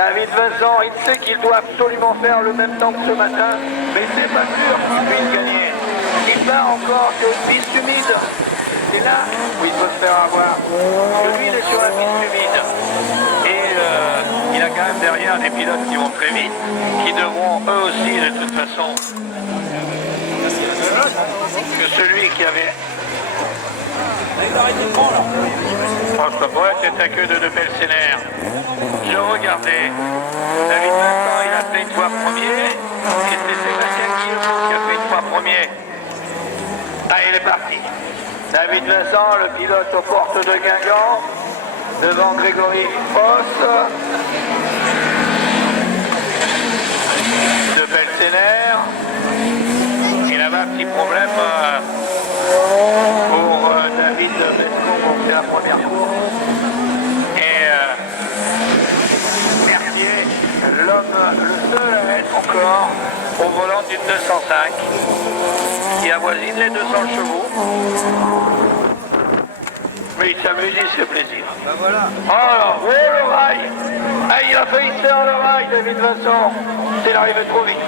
David Vincent, il sait qu'il doit absolument faire le même temps que ce matin, mais c'est pas sûr qu'il puisse gagner. Il part encore sur une piste humide. C'est là où il peut se faire avoir. Parce que lui, il est sur la piste humide. Et il a quand même derrière des pilotes qui vont très vite, qui devront eux aussi, de toute façon, que celui qui avait... Ça pourrait être un queue de Belsener. Je regardais. David Vincent, il a fait une fois premier. Et c'est Sébastien Guillemot qui a fait une fois premier. Ah, il est parti. David Vincent, le pilote aux portes de Guingamp. Devant Grégory Foss. De Belsener. Et là-bas, petit problème pour David Bescon, c'est la première course. Et Mercier, l'homme le seul à être encore au volant d'une 205, qui avoisine les 200 chevaux. Mais il s'amuse, il se fait plaisir. Ben voilà. Oh, le rail. Ah, il a failli se faire le rail, David Vincent. C'est l'arrivée trop vite.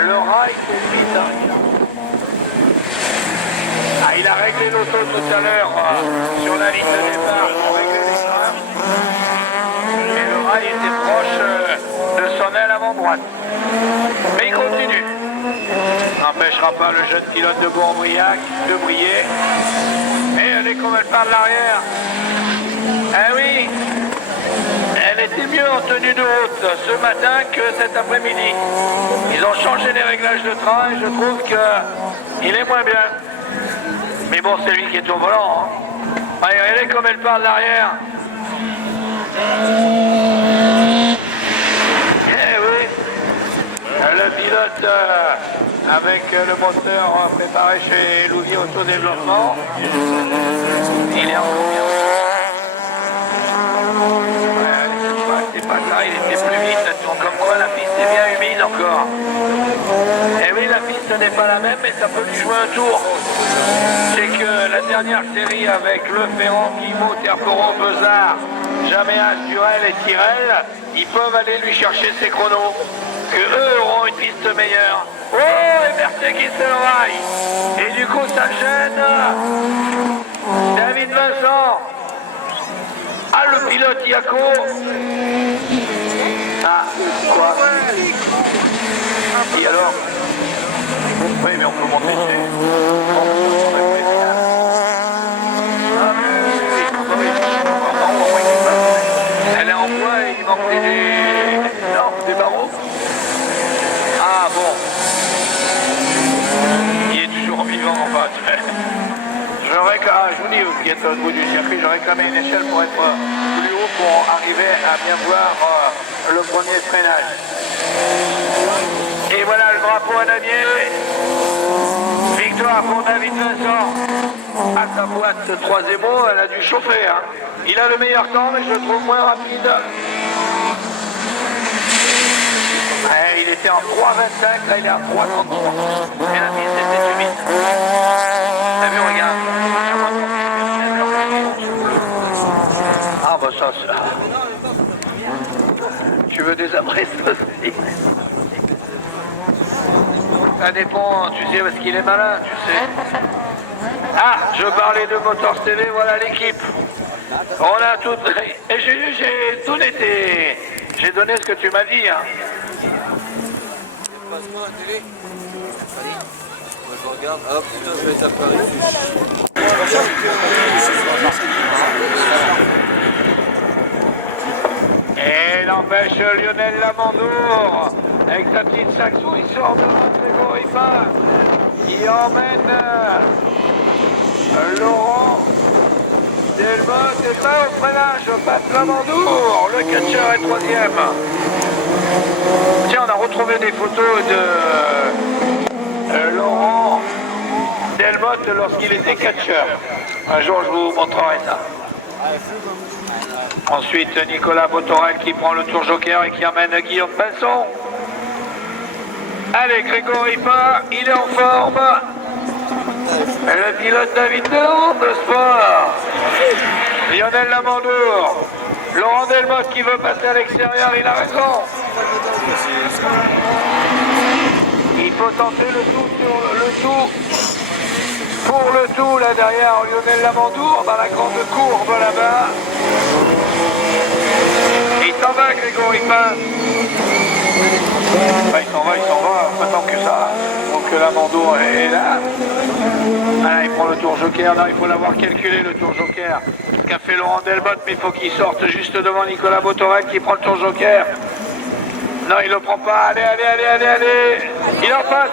Le rail, c'est vite. Hein. Ah, il a réglé l'auto tout à l'heure sur la ligne de départ pour régler les freins. Et le rail était proche de son aile avant droite. Mais il continue. N'empêchera pas le jeune pilote de Bourbriac de briller. Et elle est comme elle part de l'arrière. Ah oui, elle était mieux en tenue de route ce matin que cet après-midi. Ils ont changé les réglages de train et je trouve qu'il est moins bien. Mais bon, c'est lui qui est au volant. Hein. Regardez comme elle part de l'arrière. Eh oui, le pilote avec le moteur préparé chez Louvier Autodéveloppement. Il est en confiance. C'est pas ça, il était plus vite. Comme quoi la piste est bien humide encore. Et oui, la piste n'est pas la même, mais ça peut lui jouer un tour. C'est que la dernière série avec Le Ferrand, Guillemot, Terporo, Bezard, Jaméas, Durel et Tyrell, ils peuvent aller lui chercher ses chronos. Que eux auront une piste meilleure. Oh, et Mercier qui se raille. Et du coup, ça gêne. David Vincent. Ah, le pilote Iaco. Ah, quoi? Et alors? Oui, mais on peut monter dessus. Elle est en bois et il manque des barreaux. Ah bon. Il est toujours vivant en bas. Je vous dis, vous qui êtes au bout du circuit, je réclamais une échelle pour être plus haut pour arriver à bien voir le premier freinage. Et voilà le drapeau à Namier. Victoire pour David Vincent. À sa boîte 3 émaux, elle a dû chauffer. Hein. Il a le meilleur temps, mais je le trouve moins rapide. Ouais, il était en 3,25, là il est à 3,33. Et la piste était humide. T'as vu, regarde. Ah bah ça. Tu veux des abrèces aussi? Ça dépend, tu sais, parce qu'il est malin, tu sais. Ah, je parlais de Motors TV, voilà l'équipe. On a tout... Et j'ai tout été... J'ai donné ce que tu m'as dit, hein. Passe-moi la télé. Je regarde. Ah putain, je vais être à Paris. Et n'empêche Lionel Lamandour, avec sa petite saxo, il sort devant Grégory Pin, qui emmène Laurent Delmotte et pas au freinage, Pat Lamandour, le catcheur est 3e. Tiens, on a retrouvé des photos de Laurent Delmotte lorsqu'il était catcheur. Un jour, je vous montrerai ça. Ensuite, Nicolas Botorel qui prend le tour joker et qui emmène Guillaume Pinson. Allez, Grégory Pin, il est en forme. Le pilote David Delande de Sport. Lionel Lamandour. Laurent Delmotte qui veut passer à l'extérieur, il a raison. Il faut tenter le tout sur le tout. Pour le tout, là derrière, Lionel Lamandour, dans la grande courbe là-bas. Il s'en va, Grégory Pain. Bah, il s'en va, pas tant que ça. Donc Lamandour est là. Ah, il prend le tour joker. Non, il faut l'avoir calculé, le tour joker. Ce qu'a fait Laurent Delmotte, mais il faut qu'il sorte juste devant Nicolas Botorel qui prend le tour joker. Non, il le prend pas. Allez. Il en passe.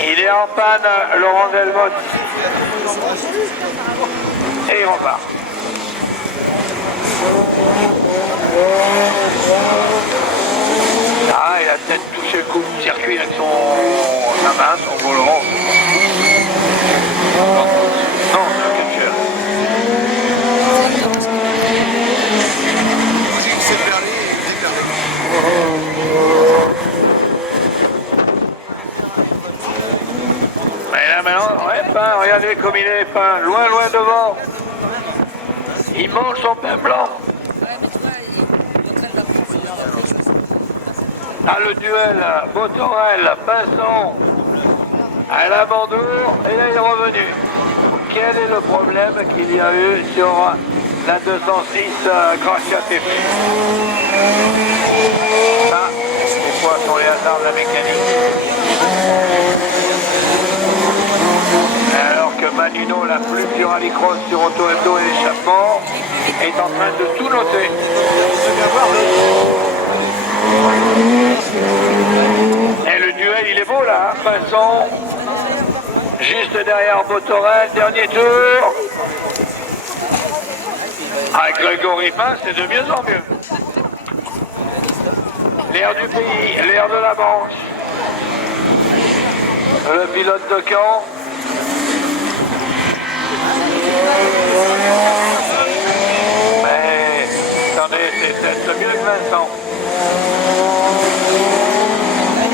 Il est en panne, Laurent Delmotte. Et il repart. Ah, il a peut-être touché le coup de circuit avec sa main, son volant. Non, c'est le catcheur. Mais là maintenant, ouais, Pain, regardez comme il est, Pain, loin devant. Il mange son pain blanc. Ah, le duel, Botorel, Pinson, à Lamandour, et là il est revenu. Quel est le problème qu'il y a eu sur la 206 Gracia TP? Ça, des fois, sont les hasards de la mécanique. Alors que Manino, la plume du rallycross sur Auto Hebdo et l'échappement, est en train de tout noter. Et le duel, il est beau là, hein, Pinson, juste derrière Botorel, dernier tour. Avec Grégory Pain, c'est de mieux en mieux. L'air du pays, l'air de la Manche. Le pilote de Caen. Mais, attendez, c'est peut-être mieux que Vincent.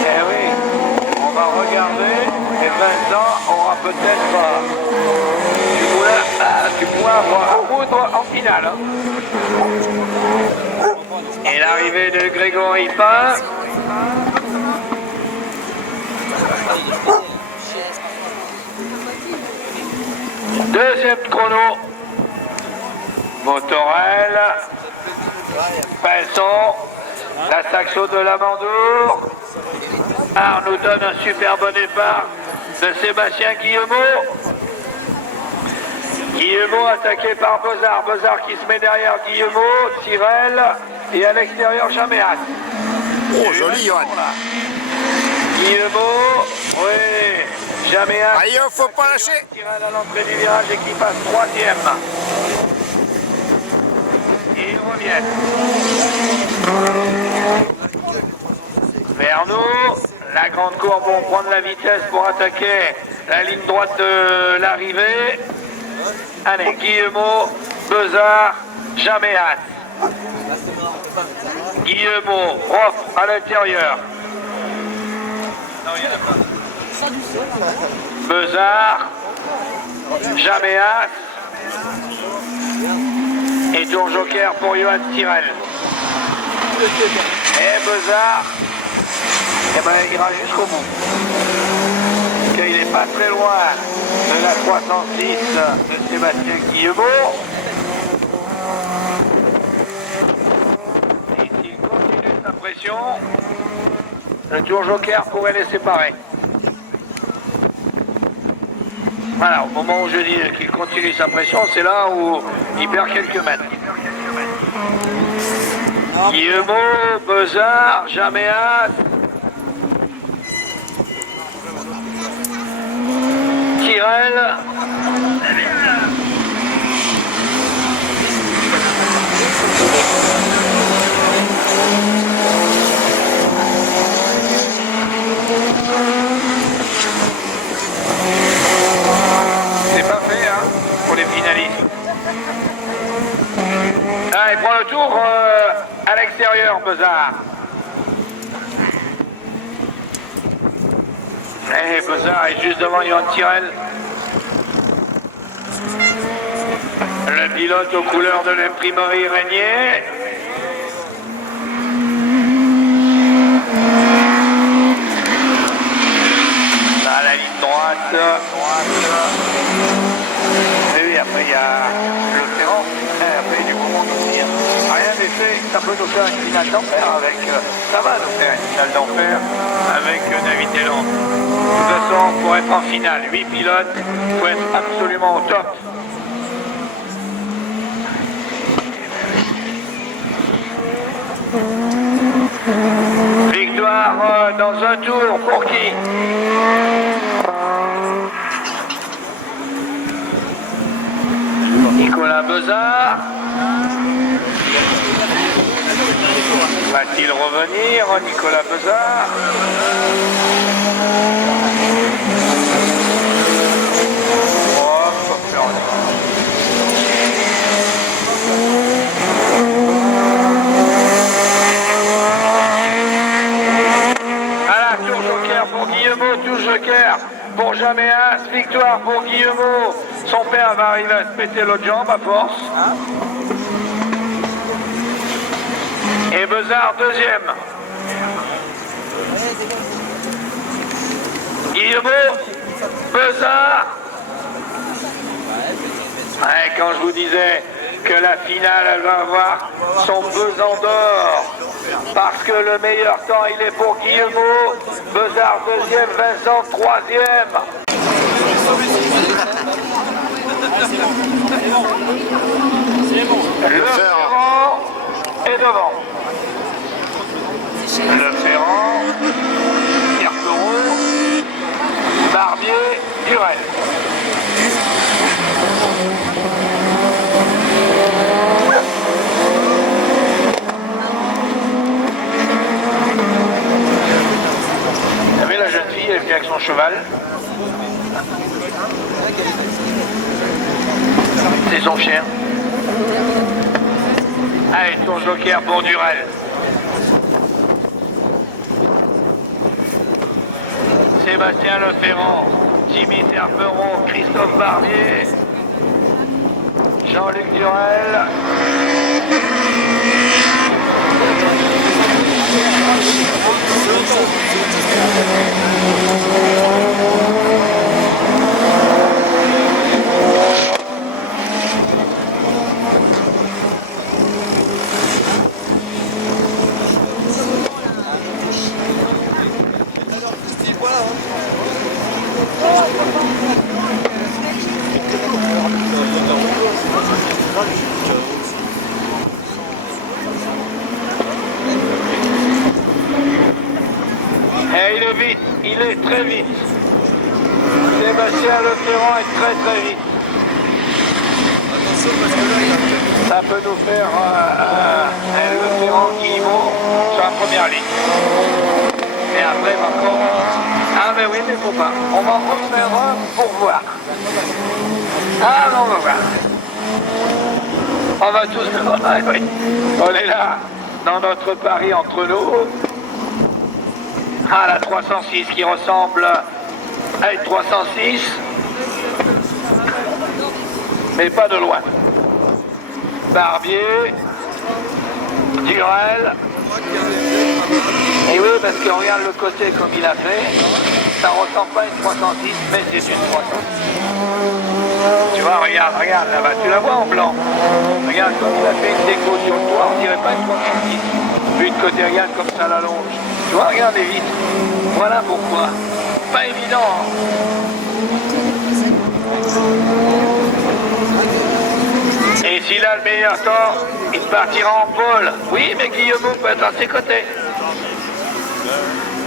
Eh oui, on va regarder, et Vincent aura peut-être tu pourras avoir un moudre en finale. Hein. Et l'arrivée de Grégory Pain. Deuxième chrono. Botorel. Pinson. La Saxo de Lamandour. Nous donne un super bon départ de Sébastien Guillemot. Guillemot attaqué par Bezard. Bezard qui se met derrière Guillemot, Tyrell et à l'extérieur Jaméat. Oh, joli, Johan. Guillemot, oui, Jaméat. Aïe, faut pas lâcher. Tyrell à l'entrée du virage et qui passe troisième. Et ils reviennent. Vers nous, la grande courbe, on prend de la vitesse pour attaquer la ligne droite de l'arrivée. Allez, Guillemot, Bezard, Jaméat. Guillemot, offre à l'intérieur. Bezard, Jaméat. Et tour joker pour Johan Tyrell. Et Bezard, eh ben, il ira jusqu'au bout. Parce qu'il n'est pas très loin de la 306 de Sébastien Guillemot. Et s'il continue sa pression, le tour joker pourrait les séparer. Voilà, au moment où je dis qu'il continue sa pression, c'est là où il perd quelques mètres. Guillemot, Bezard, Jaméat, Tyrell. C'est pas fait, hein, pour les finalistes. Ah, il prend le tour à l'extérieur, Bezard. Et Bezard est juste devant Johan Tirel. Le pilote aux couleurs de l'imprimerie Régnier. À la ligne droite. Et oui, après il y a le Ferrand. Et après il y a du moment aussi. Rien n'est fait. Ça peut nous faire une finale d'enfer avec. Ça va nous faire une finale d'enfer avec David Elan. De toute façon, pour être en finale, 8 pilotes, il faut être absolument au top. Victoire dans un tour pour qui? Nicolas Bezard. Va-t-il revenir, Nicolas Bezard? Voilà, tour joker pour Guillemot, tour joker pour Jaméas, victoire pour Guillemot. Son père va arriver à se péter l'autre jambe à force. Et Bezard deuxième. Guillemot, Bezard. Ouais, quand je vous disais que la finale, elle va avoir son pesant d'or. Parce que le meilleur temps, il est pour Guillemot. Bezard deuxième, Vincent troisième. Le Ferrand est devant. Le Ferrand, Carperon, Barbier, Durel. Vous savez, la jeune fille, elle vient avec son cheval. C'est son chien. Allez, tour joker pour Durel. Sébastien Leferrand, Jimmy Terperon, Christophe Barbier, Jean-Luc Durel. Et il est vite, il est très vite. Sébastien Leferrand est très très vite. Ça peut nous faire Leferrand qui vaut sur la première ligne. Et après, encore. Ah, mais oui, mais faut pas. On va en refaire un pour voir. Ah, non, on va voir. On va tous. Ah, oui. On est là, dans notre pari entre nous. Ah, la 306 qui ressemble à une 306. Mais pas de loin. Barbier. Durel. Et oui, parce qu'on regarde le côté comme il a fait, ça ressemble pas à une 306, mais c'est une 306. Tu vois, regarde là-bas, tu la vois en blanc. Regarde comme il a fait une déco sur le toit, on dirait pas une 306. Vu de côté, regarde comme ça la longe. Tu vois, regarde les vitres. Voilà pourquoi. Pas évident, hein. Et s'il a le meilleur temps, il partira en pôle. Oui, mais Guillemot peut être à ses côtés.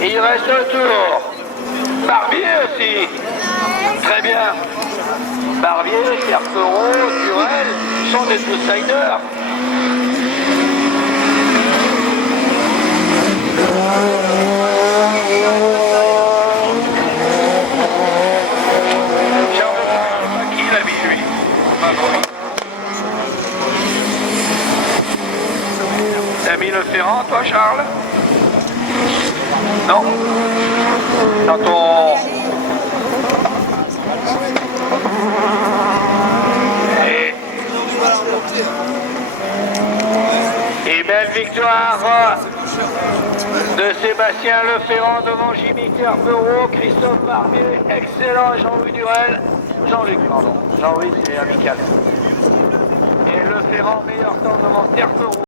Et il reste un tour. Barbier aussi. Très bien. Barbier, Carperon, Durel sont des outsiders. Qui l'a mis, lui? T'as mis Leferrand, toi, Charles? Non? Dans ton victoire de Sébastien Leferrand devant Jimmy Terpereau, Christophe Barbier, excellent, Jean-Louis Durel, Jean-Louis, c'est amical. Et Leferrand, meilleur temps devant Terpereau.